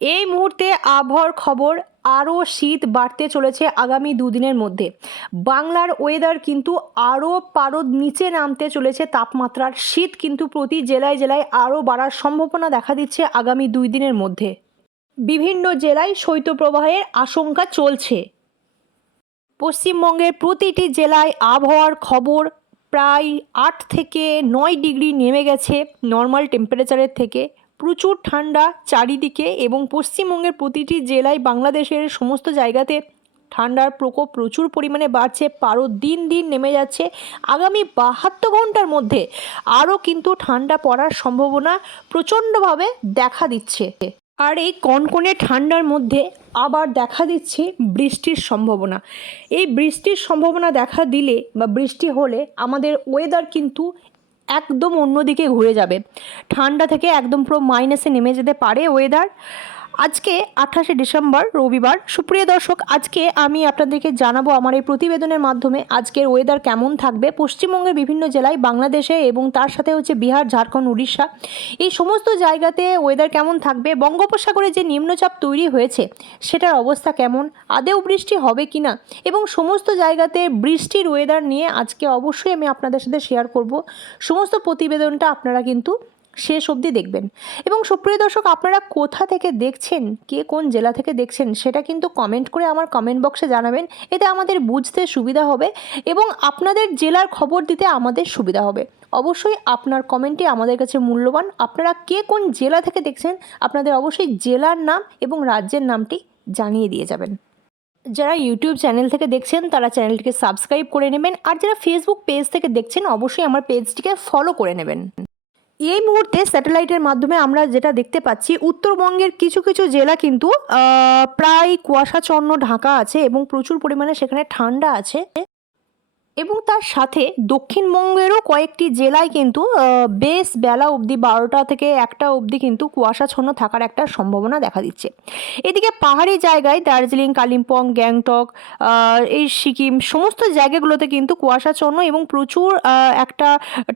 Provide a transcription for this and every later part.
এই মুহূর্তে আবহাওয়ার খবর, আরও শীত বাড়তে চলেছে আগামী দুদিনের মধ্যে। বাংলার ওয়েদার কিন্তু আরও পারদ নিচে নামতে চলেছে তাপমাত্রার। শীত কিন্তু প্রতি জেলায় জেলায় আরও বাড়ার সম্ভাবনা দেখা দিচ্ছে আগামী দুই দিনের মধ্যে। বিভিন্ন জেলায় শৈত্যপ্রবাহের আশঙ্কা চলছে। পশ্চিমবঙ্গের প্রতিটি জেলায় আবহাওয়ার খবর প্রায় আট থেকে নয় ডিগ্রি নেমে গেছে নর্মাল টেম্পারেচারের থেকে। প্রচুর ঠান্ডা চারিদিকে এবং পশ্চিমবঙ্গের প্রতিটি জেলায় বাংলাদেশের সমস্ত জায়গাতে ঠান্ডার প্রকোপ প্রচুর পরিমাণে বাড়ছে, পারো দিন দিন নেমে যাচ্ছে। আগামী বাহাত্তর ঘণ্টার মধ্যে আরও কিন্তু ঠান্ডা পড়ার সম্ভাবনা প্রচণ্ডভাবে দেখা দিচ্ছে। আর এই কনকনে ঠান্ডার মধ্যে আবার দেখা দিচ্ছে বৃষ্টির সম্ভাবনা। এই বৃষ্টির সম্ভাবনা দেখা দিলে বা বৃষ্টি হলে আমাদের ওয়েদার কিন্তু একদম অন্যদিকে ঘুরে যাবে। ঠান্ডা থেকে একদম পুরো মাইনাসে নেমে যেতে পারে ওয়েদার আজকে আঠাশে ডিসেম্বর, রবিবার। সুপ্রিয় দর্শক, আজকে আমি আপনাদেরকে জানাব আমার এই প্রতিবেদনের মাধ্যমে আজকের ওয়েদার কেমন থাকবে পশ্চিমবঙ্গের বিভিন্ন জেলায়, বাংলাদেশে এবং তার সাথে হচ্ছে বিহার, ঝাড়খণ্ড, উড়িষ্যা। এই সমস্ত জায়গাতে ওয়েদার কেমন থাকবে? বঙ্গোপসাগরে যে নিম্নচাপ তৈরি হয়েছে, সেটার অবস্থা কেমন? আদেও বৃষ্টি হবে কি না এবং সমস্ত জায়গাতে বৃষ্টির ওয়েদার নিয়ে আজকে অবশ্যই আমি আপনাদের সাথে শেয়ার করব। সমস্ত প্রতিবেদনটা আপনারা কিন্তু শেষ অবধি দেখবেন। এবং সুপ্রিয় দর্শক, আপনারা কোথা থেকে দেখছেন, কে কোন জেলা থেকে দেখছেন, সেটা কিন্তু কমেন্ট করে আমার কমেন্ট বক্সে জানাবেন। এতে আমাদের বুঝতে সুবিধা হবে এবং আপনাদের জেলার খবর দিতে আমাদের সুবিধা হবে। অবশ্যই আপনার কমেন্টই আমাদের কাছে মূল্যবান। আপনারা কে কোন জেলা থেকে দেখছেন, আপনাদের অবশ্যই জেলার নাম এবং রাজ্যের নামটি জানিয়ে দিয়ে যাবেন। যারা ইউটিউব চ্যানেল থেকে দেখছেন, তারা চ্যানেলটিকে সাবস্ক্রাইব করে নেবেন। আর যারা ফেসবুক পেজ থেকে দেখছেন, অবশ্যই আমার পেজটিকে ফলো করে নেবেন। এই মুহূর্তে স্যাটেলাইটের মাধ্যমে আমরা যেটা দেখতে পাচ্ছি, উত্তরবঙ্গের কিছু কিছু জেলা কিন্তু প্রায় কুয়াশাচ্ছন্ন ঢাকা আছে এবং প্রচুর পরিমাণে সেখানে ঠান্ডা আছে। এবং তার সাথে দক্ষিণবঙ্গেরও কয়েকটি জেলায় কিন্তু বেশ বেলা অবধি বারোটা থেকে একটা অবধি কিন্তু কুয়াশাচ্ছন্ন থাকার একটা সম্ভাবনা দেখা দিচ্ছে। এদিকে পাহাড়ি জায়গায় দার্জিলিং, কালিম্পং, গ্যাংটক এই সিকিম সমস্ত জায়গাগুলোতে কিন্তু কুয়াশাচ্ছন্ন এবং প্রচুর একটা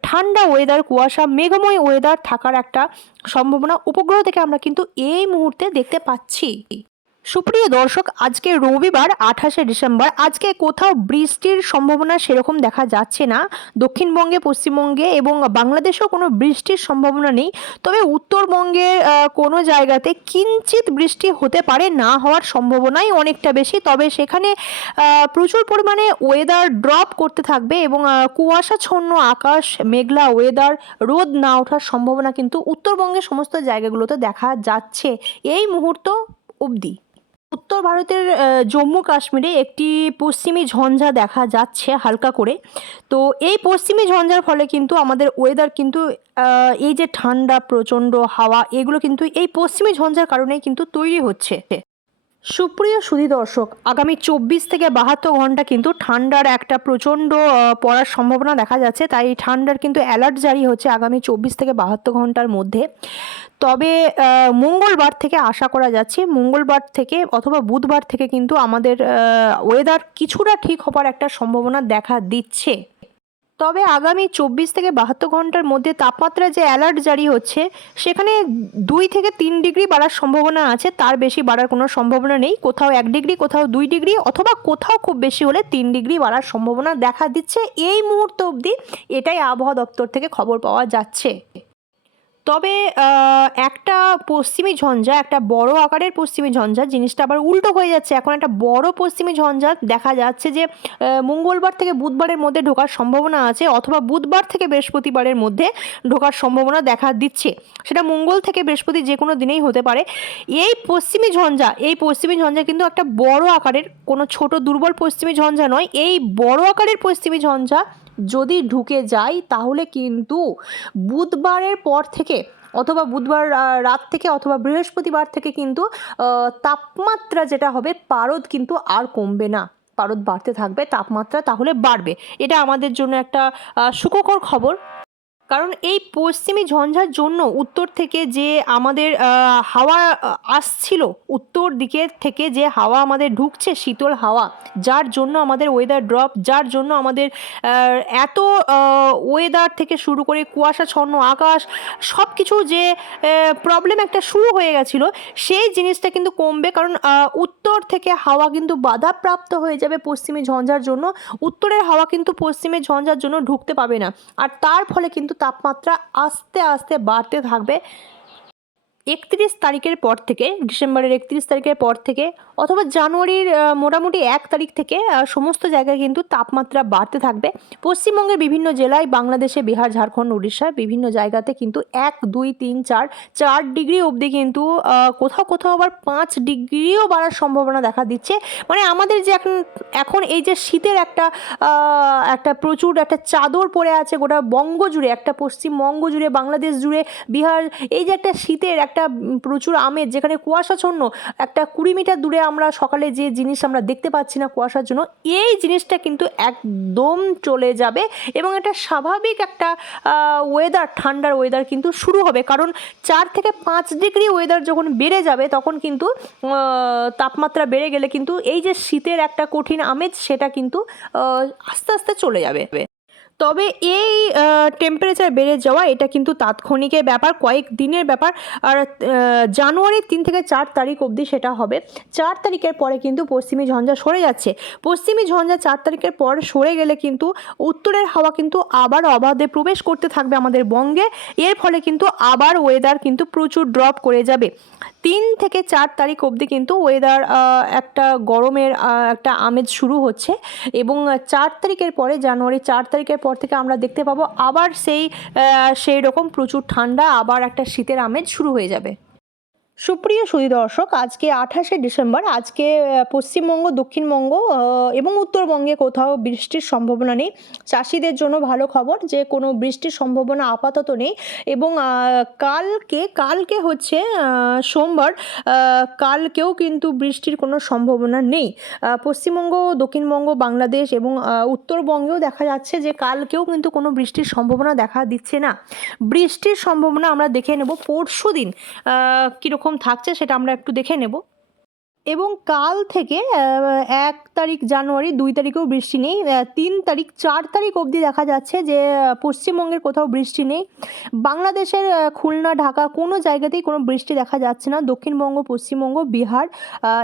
ঠান্ডা ওয়েদার কুয়াশা মেঘময় ওয়েদার থাকার একটা সম্ভাবনা উপগ্রহ থেকে আমরা কিন্তু এই মুহূর্তে দেখতে পাচ্ছি। সুপ্রিয় দর্শক, আজকে রবিবার আঠাশে ডিসেম্বর। আজকে কোথাও বৃষ্টির সম্ভাবনা সেরকম দেখা যাচ্ছে না। দক্ষিণবঙ্গে, পশ্চিমবঙ্গে এবং বাংলাদেশেও কোনো বৃষ্টির সম্ভাবনা নেই। তবে উত্তরবঙ্গের কোনো জায়গাতে কিঞ্চিত বৃষ্টি হতে পারে না হওয়ার সম্ভাবনাই অনেকটা বেশি। তবে সেখানে প্রচুর পরিমাণে ওয়েদার ড্রপ করতে থাকবে এবং কুয়াশাচ্ছন্ন আকাশ, মেঘলা ওয়েদার রোদ না ওঠার সম্ভাবনা কিন্তু উত্তরবঙ্গের সমস্ত জায়গাগুলোতে দেখা যাচ্ছে। এই মুহূর্ত অবধি। উত্তর ভারতের জম্মু কাশ্মীরে একটি পশ্চিমী ঝঞ্ঝা দেখা যাচ্ছে হালকা করে। তো এই পশ্চিমী ঝঞ্ঝার ফলে কিন্তু আমাদের ওয়েদার কিন্তু এই যে ঠান্ডা, প্রচণ্ড হাওয়া, এগুলো কিন্তু এই পশ্চিমী ঝঞ্ঝার কারণেই কিন্তু তৈরি হচ্ছে। সুপ্রিয় সুধী দর্শক, আগামী চব্বিশ থেকে বাহাত্তর ঘণ্টা কিন্তু ঠান্ডার একটা প্রচণ্ড পড়ার সম্ভাবনা দেখা যাচ্ছে। তাই ঠান্ডার কিন্তু অ্যালার্ট জারি হচ্ছে আগামী চব্বিশ থেকে বাহাত্তর ঘণ্টার মধ্যে। তবে মঙ্গলবার থেকে আশা করা যাচ্ছে, মঙ্গলবার থেকে অথবা বুধবার থেকে কিন্তু আমাদের ওয়েদার কিছুটা ঠিক হবার একটা সম্ভাবনা দেখা দিচ্ছে। তবে আগামী চব্বিশ থেকে বাহাত্তর ঘণ্টার মধ্যে তাপমাত্রা যে অ্যালার্ট জারি হচ্ছে, সেখানে দুই থেকে তিন ডিগ্রি বাড়ার সম্ভাবনা আছে। তার বেশি বাড়ার কোনো সম্ভাবনা নেই। কোথাও এক ডিগ্রি, কোথাও দুই ডিগ্রি অথবা কোথাও খুব বেশি হলে তিন ডিগ্রি বাড়ার সম্ভাবনা দেখা দিচ্ছে। এই মুহূর্ত অবধি এটাই আবহাওয়া দপ্তর থেকে খবর পাওয়া যাচ্ছে। তবে একটা পশ্চিমী ঝঞ্ঝা, একটা বড় আকারের পশ্চিমী ঝঞ্ঝা, জিনিসটা আবার উল্টো হয়ে যাচ্ছে। এখন একটা বড় পশ্চিমী ঝঞ্ঝা দেখা যাচ্ছে যে মঙ্গলবার থেকে বুধবারের মধ্যে ঢোকার সম্ভাবনা আছে অথবা বুধবার থেকে বৃহস্পতিবারের মধ্যে ঢোকার সম্ভাবনা দেখা দিচ্ছে। সেটা মঙ্গল থেকে বৃহস্পতি যে কোনো দিনেই হতে পারে। এই পশ্চিমী ঝঞ্ঝা, এই পশ্চিমী ঝঞ্ঝা কিন্তু একটা বড় আকারের, কোনো ছোট দুর্বল পশ্চিমী ঝঞ্ঝা নয়, এই বড় আকারের পশ্চিমী ঝঞ্ঝা যদি ঢুকে যাই, তাহলে কিন্তু বুধবারের পর থেকে অথবা বুধবার রাত থেকে অথবা বৃহস্পতিবার থেকে কিন্তু তাপমাত্রা যেটা হবে, পারদ কিন্তু আর কমবে না। পারদ বাড়তে থাকবে, তাপমাত্রা তাহলে বাড়বে। এটা আমাদের জন্য একটা সুখকর খবর। কারণ এই পশ্চিমী ঝঞ্ঝার জন্য উত্তর থেকে যে আমাদের হাওয়া আসছিল, উত্তর দিকের থেকে যে হাওয়া আমাদের ঢুকছে, শীতল হাওয়া, যার জন্য আমাদের ওয়েদার ড্রপ যার জন্য আমাদের এত ওয়েদার থেকে শুরু করে কুয়াশাচ্ছন্ন আকাশ সব কিছু যে প্রবলেম একটা শুরু হয়ে গেছিল, সেই জিনিসটা কিন্তু কমবে। কারণ উত্তর থেকে হাওয়া কিন্তু বাধাপ্রাপ্ত হয়ে যাবে পশ্চিমী ঝঞ্ঝার জন্য। উত্তরের হাওয়া কিন্তু পশ্চিমে ঝঞ্ঝার জন্য ঢুকতে পাবে না। আর তার ফলে কিন্তু তাপমাত্রা আস্তে আস্তে বাড়তে থাকবে। একত্রিশ তারিখের পর থেকে, ডিসেম্বরের একত্রিশ তারিখের পর থেকে অথবা জানুয়ারির মোটামুটি এক তারিখ থেকে সমস্ত জায়গায় কিন্তু তাপমাত্রা বাড়তে থাকবে। পশ্চিমবঙ্গের বিভিন্ন জেলায়, বাংলাদেশে, বিহার, ঝাড়খণ্ড উড়িষ্যার বিভিন্ন জায়গাতে কিন্তু এক, দুই, তিন, চার চার ডিগ্রি অবধি কিন্তু কোথাও কোথাও আবার পাঁচ ডিগ্রিও বাড়ার সম্ভাবনা দেখা দিচ্ছে। মানে আমাদের যে এখন এখন এই যে শীতের একটা একটা প্রচুর একটা চাদর পড়ে আছে গোটা বঙ্গ জুড়ে, একটা পশ্চিমবঙ্গ জুড়ে, বাংলাদেশ জুড়ে, বিহার, এই যে একটা শীতের একটা উম, প্রচুর আমেজ যেখানে কুয়াশাচ্ছন্ন একটা কুড়ি মিটার দূরে আমরা সকালে যে জিনিস আমরা দেখতে পাচ্ছি না কুয়াশার জন্য এই জিনিসটা কিন্তু একদম চলে যাবে এবং একটা স্বাভাবিক একটা ওয়েদার ঠান্ডার ওয়েদার কিন্তু শুরু হবে। কারণ চার থেকে পাঁচ ডিগ্রি ওয়েদার যখন বেড়ে যাবে তখন কিন্তু তাপমাত্রা বেড়ে গেলে কিন্তু এই যে শীতের একটা কঠিন আমেজ সেটা কিন্তু আস্তে আস্তে চলে যাবে। তবে এই টেম্পারেচার বেড়ে যাওয়া এটা কিন্তু তাৎক্ষণিকের ব্যাপার, কয়েক দিনের ব্যাপার। আর জানুয়ারির তিন থেকে চার তারিখ অবধি সেটা হবে। চার তারিখের পরে কিন্তু পশ্চিমী ঝঞ্ঝা সরে যাচ্ছে। পশ্চিমী ঝঞ্ঝা চার তারিখের পর সরে গেলে কিন্তু উত্তরের হাওয়া কিন্তু আবার অবাধে প্রবেশ করতে থাকবে আমাদের বঙ্গে। এর ফলে কিন্তু আবার ওয়েদার কিন্তু প্রচুর ড্রপ করে যাবে। তিন থেকে চার তারিখ অবধি কিন্তু ওয়েদার একটা গরমের একটা আমেজ শুরু হচ্ছে এবং চার তারিখের পরে, জানুয়ারি চার তারিখের পর থেকে আমরা দেখতে পাবো আবার সেই সেই রকম প্রচুর ঠান্ডা, আবার একটা শীতের আমেজ শুরু হয়ে যাবে। সুপ্রিয় সুধী দর্শক, আজকে আঠাশে ডিসেম্বর, আজকে পশ্চিমবঙ্গ, দক্ষিণবঙ্গ এবং উত্তরবঙ্গে কোথাও বৃষ্টির সম্ভাবনা নেই। চাষিদের জন্য ভালো খবর যে, কোনো বৃষ্টির সম্ভাবনা আপাতত নেই এবং কালকে কালকে হচ্ছে সোমবার কালকেও কিন্তু বৃষ্টির কোনো সম্ভাবনা নেই। পশ্চিমবঙ্গ, দক্ষিণবঙ্গ, বাংলাদেশ এবং উত্তরবঙ্গেও দেখা যাচ্ছে যে, কালকেও কিন্তু কোনো বৃষ্টির সম্ভাবনা দেখা দিচ্ছে না। বৃষ্টির সম্ভাবনা আমরা দেখে নেব পরশু দিন কীরকম থাকছে সেটা আমরা একটু দেখে নেব। এবং কাল থেকে এক তারিখ জানুয়ারি, দুই তারিখেও বৃষ্টি নেই তিন তারিখ, চার তারিখ অবধি দেখা যাচ্ছে যে পশ্চিমবঙ্গের কোথাও বৃষ্টি নেই। বাংলাদেশের খুলনা, ঢাকা কোনো জায়গাতেই কোনো বৃষ্টি দেখা যাচ্ছে না। দক্ষিণবঙ্গ, পশ্চিমবঙ্গ, বিহার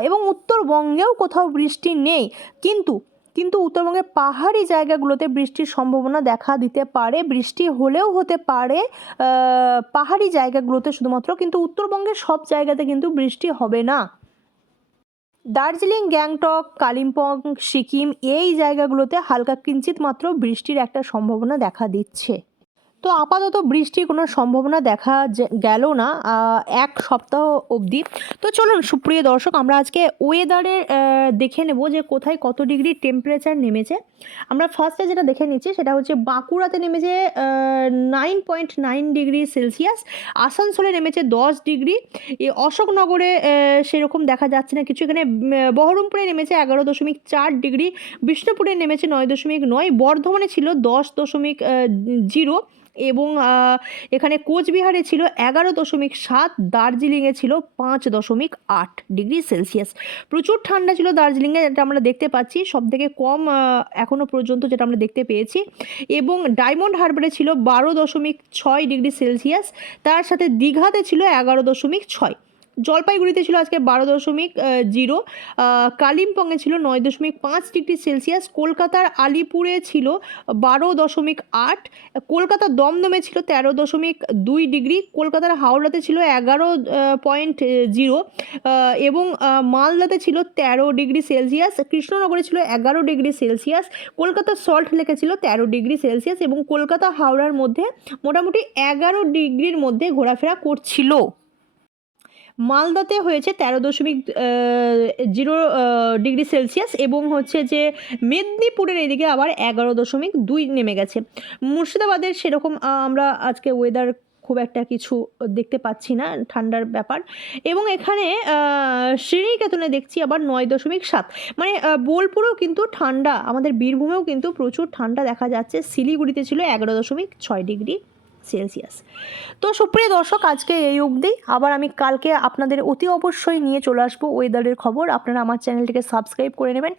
এবং উত্তরবঙ্গেও কোথাও বৃষ্টি নেই। কিন্তু কিন্তু উত্তরবঙ্গের পাহাড়ি জায়গাগুলোতে বৃষ্টির সম্ভাবনা দেখা দিতে পারে, বৃষ্টি হলেও হতে পারে পাহাড়ি জায়গাগুলোতে শুধুমাত্র, কিন্তু উত্তরবঙ্গের সব জায়গাতে কিন্তু বৃষ্টি হবে না। দার্জিলিং, গ্যাংটক, কালিম্পং, সিকিম এই জায়গাগুলোতে হালকা কিঞ্চিত মাত্র বৃষ্টির একটা সম্ভাবনা দেখা দিচ্ছে। তো আপাতত বৃষ্টির কোনো সম্ভাবনা দেখা গেল না এক সপ্তাহ অবধি। তো চলুন, সুপ্রিয় দর্শক, আমরা আজকে ওয়েদারে দেখে নেব যে কোথায় কত ডিগ্রি টেম্পারেচার নেমেছে। আমরা ফার্স্টে যেটা দেখে নিচ্ছি, সেটা হচ্ছে বাঁকুড়াতে নেমেছে nine point nine degree Celsius আসানসোলে নেমেছে দশ ডিগ্রি। অশোকনগরে সেরকম দেখা যাচ্ছে না কিছু। এখানে বহরমপুরে নেমেছে এগারো দশমিক চার ডিগ্রি, বিষ্ণুপুরে নেমেছে নয় দশমিক নয়, বর্ধমানে ছিল দশ দশমিক জিরো। এবং এখানে কোচবিহারে ছিল এগারো দশমিক সাত, দার্জিলিংয়ে ছিল পাঁচ দশমিক আট ডিগ্রি সেলসিয়াস। প্রচুর ঠান্ডা ছিল দার্জিলিংয়ে, যেটা আমরা দেখতে পাচ্ছি। সব থেকে কম এখনও পর্যন্ত যেটা আমরা দেখতে পেয়েছি। এবং ডায়মন্ড হারবারে ছিল বারো দশমিক ছয় ডিগ্রি সেলসিয়াস। তার সাথে দীঘাতে ছিল এগারো দশমিক ছয়। জলপাইগুড়িতে ছিল আজকে বারো দশমিক জিরো। কালিম্পংয়ে ছিল নয় দশমিক পাঁচ ডিগ্রি সেলসিয়াস। কলকাতার আলিপুরে ছিল বারো দশমিক আট। কলকাতার দমদমে ছিল তেরো দশমিক দুই ডিগ্রি। কলকাতার হাওড়াতে ছিল এগারো পয়েন্ট জিরো। এবং মালদাতে ছিল তেরো ডিগ্রি সেলসিয়াস। কৃষ্ণনগরে ছিল এগারো ডিগ্রি সেলসিয়াস। কলকাতার সল্ট লেকে ছিল তেরো ডিগ্রি সেলসিয়াস এবং কলকাতা হাওড়ার মধ্যে মোটামুটি এগারো ডিগ্রির মধ্যে ঘোরাফেরা করছিল। মালদাতে হয়েছে তেরো দশমিক জিরো ডিগ্রি সেলসিয়াস এবং হচ্ছে যে মেদিনীপুরের এদিকে আবার এগারো দশমিক দুই নেমে গেছে। মুর্শিদাবাদের সেরকম আমরা আজকে ওয়েদার খুব একটা কিছু দেখতে পাচ্ছি না, ঠান্ডার ব্যাপার। এবং এখানে শ্রীনিকেতনে দেখছি আবার নয় দশমিক সাত। মানে বোলপুরেও কিন্তু ঠান্ডা, আমাদের বীরভূমেও কিন্তু প্রচুর ঠান্ডা দেখা যাচ্ছে। শিলিগুড়িতে ছিল এগারো দশমিক ছয় ডিগ্রি। সেলসিয়াস। তো সুপ্রিয় দর্শক, আজকে এই অবধি। আবার আমি কালকে আপনাদের অতি অবশ্যই নিয়ে চলে আসব ওয়েদারের খবর। আপনারা আমার চ্যানেলটিকে সাবস্ক্রাইব করে নেবেন।